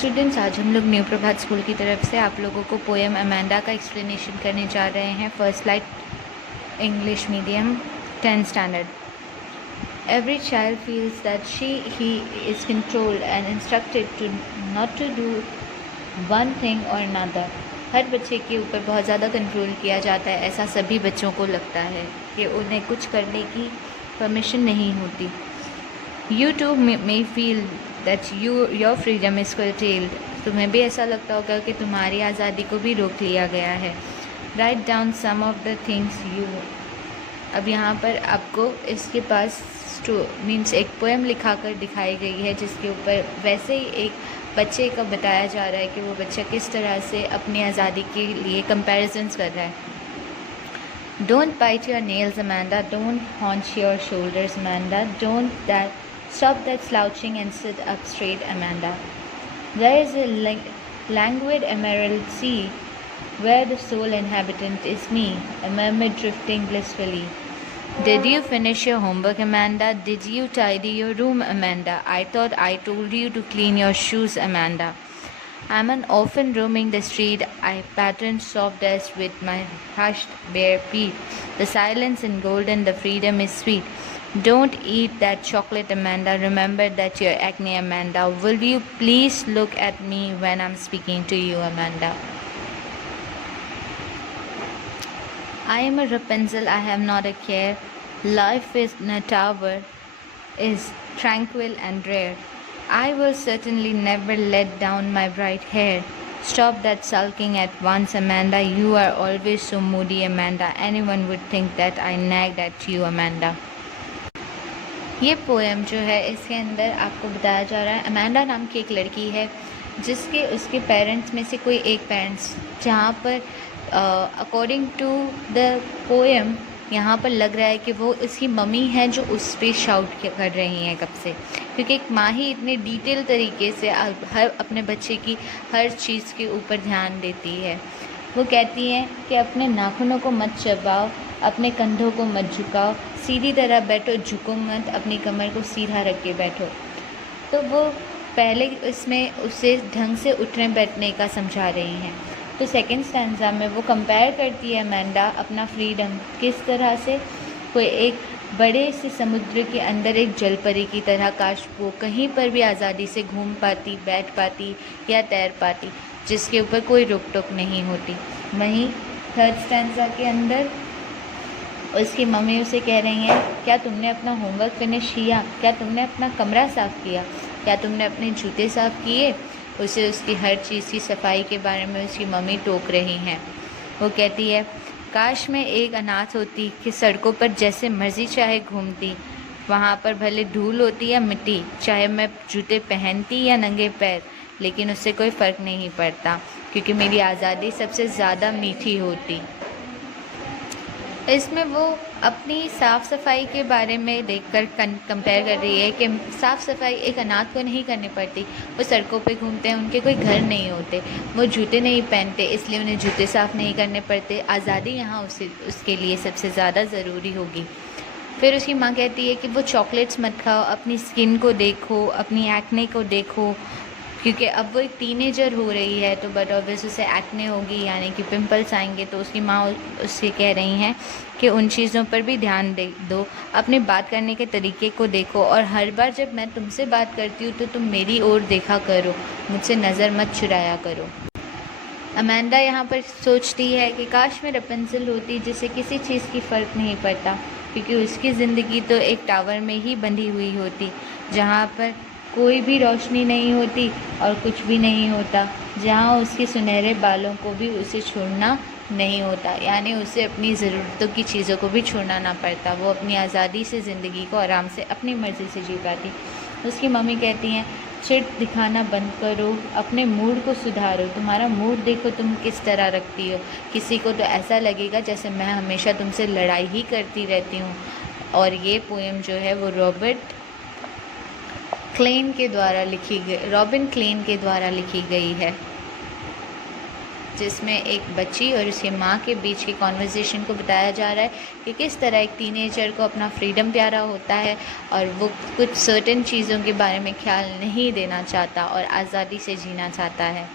Students, आज हम लोग न्यू प्रभात स्कूल की तरफ से आप लोगों को पोएम अमेंडा का एक्सप्लेनेशन करने जा रहे हैं। First light English medium 10th स्टैंडर्ड। Every child feels that he is controlled and instructed to not to do one thing और अनदर। हर बच्चे के ऊपर बहुत ज़्यादा कंट्रोल किया जाता है। ऐसा सभी बच्चों को लगता है कि उन्हें कुछ करने की परमिशन नहीं होती। You too may feel that your freedom is curtailed. तुम्हें भी ऐसा लगता होगा कि तुम्हारी आज़ादी को भी रोक लिया गया है। Write down some of the things you। अब यहाँ पर आपको इसके पास मीन्स एक पोएम लिखा कर दिखाई गई है, जिसके ऊपर वैसे ही एक बच्चे का बताया जा रहा है कि वो बच्चा किस तरह से अपनी आज़ादी के लिए कंपैरिजन्स कर रहा है। Don't bite your nails, Amanda. Don't haunch your shoulders, Amanda. Stop that slouching and sit up straight, Amanda. There is a languid emerald sea where the sole inhabitant is me, a mermaid drifting blissfully. Did you finish your homework, Amanda? Did you tidy your room, Amanda? I thought I told you to clean your shoes, Amanda. I'm an orphan roaming the street. I pattern soft dust with my hushed bare feet. The silence is golden, the freedom is sweet. Don't eat that chocolate, Amanda. Remember that you're acne, Amanda. Will you please look at me when I'm speaking to you, Amanda? I am a Rapunzel, I have not a care. Life is in a tower is tranquil and rare. I will certainly never let down my bright hair. Stop that sulking at once, Amanda. You are always so moody, Amanda. Anyone would think that I nagged at you, Amanda. ये poem जो है, इसके अंदर आपको बताया जा रहा है अमेंडा नाम की एक लड़की है जिसके उसके पेरेंट्स में से कोई एक पेरेंट्स, जहाँ पर अकॉर्डिंग टू द पोएम यहाँ पर लग रहा है कि वो उसकी मम्मी है जो उस पर शाउट कर रही हैं कब से, क्योंकि एक माँ ही इतने डिटेल तरीके से हर अपने बच्चे की हर चीज़ के ऊपर ध्यान देती है। वो कहती हैं कि अपने नाखूनों को मत चबाओ, अपने कंधों को मत झुकाओ, सीधी तरह बैठो, झुको मत, अपनी कमर को सीधा रख के बैठो। तो वो पहले इसमें उसे ढंग से उठने बैठने का समझा रही हैं। तो सेकंड स्टैंजा में वो कंपेयर करती है अमेंडा अपना फ्रीडम किस तरह से, कोई एक बड़े से समुद्र के अंदर एक जलपरी की तरह, काश वो कहीं पर भी आज़ादी से घूम पाती, बैठ पाती या तैर पाती, जिसके ऊपर कोई रोक टोक नहीं होती। वहीं थर्ड स्टैंजा के अंदर उसकी मम्मी उसे कह रही हैं, क्या तुमने अपना होमवर्क फिनिश किया? क्या तुमने अपना कमरा साफ़ किया? क्या तुमने अपने जूते साफ़ किए? उसे उसकी हर चीज़ की सफाई के बारे में उसकी मम्मी टोक रही हैं। वो कहती है, काश मैं एक अनाथ होती कि सड़कों पर जैसे मर्ज़ी चाहे घूमती, वहाँ पर भले धूल होती या मिट्टी, चाहे मैं जूते पहनती या नंगे पैर, लेकिन उससे कोई फ़र्क नहीं पड़ता, क्योंकि मेरी आज़ादी सबसे ज़्यादा मीठी होती। इसमें वो अपनी साफ़ सफाई के बारे में देखकर कंपेयर कर रही है कि साफ़ सफाई एक अनाथ को नहीं करनी पड़ती। वो सड़कों पे घूमते हैं, उनके कोई घर नहीं होते, वो जूते नहीं पहनते, इसलिए उन्हें जूते साफ़ नहीं करने पड़ते। आज़ादी यहाँ उसके लिए सबसे ज़्यादा ज़रूरी होगी। फिर उसकी माँ कहती है कि वो चॉकलेट्स मत खाओ, अपनी स्किन को देखो, अपनी एक्ने को देखो, क्योंकि अब वो एक टीनेजर हो रही है, तो बट ऑब्वियस उसे एक्ने होगी, यानी कि पिंपल्स आएंगे। तो उसकी माँ उससे कह रही हैं कि उन चीज़ों पर भी ध्यान दो, अपने बात करने के तरीके को देखो, और हर बार जब मैं तुमसे बात करती हूँ तो तुम मेरी ओर देखा करो, मुझसे नज़र मत चुराया करो। अमेंडा यहाँ पर सोचती है कि काश मैं रपेंसिल होती जिसे किसी चीज़ की फ़र्क नहीं पड़ता, क्योंकि उसकी ज़िंदगी तो एक टावर में ही बंधी हुई होती, जहाँ पर कोई भी रोशनी नहीं होती और कुछ भी नहीं होता, जहाँ उसके सुनहरे बालों को भी उसे छोड़ना नहीं होता, यानी उसे अपनी ज़रूरतों की चीज़ों को भी छोड़ना ना पड़ता। वो अपनी आज़ादी से ज़िंदगी को आराम से अपनी मर्ज़ी से जी पाती। उसकी मम्मी कहती हैं, चिढ़ दिखाना बंद करो, अपने मूड को सुधारो, तुम्हारा मूड देखो तुम किस तरह रखती हो, किसी को तो ऐसा लगेगा जैसे मैं हमेशा तुमसे लड़ाई ही करती रहती हूँ। और ये पोएम जो है वो रॉबिन क्लेन के द्वारा लिखी गई है। जिसमें एक बच्ची और उसकी माँ के बीच की कॉन्वर्सेशन को बताया जा रहा है कि किस तरह एक टीनेजर को अपना फ्रीडम प्यारा होता है और वो कुछ सर्टेन चीज़ों के बारे में ख्याल नहीं देना चाहता और आज़ादी से जीना चाहता है।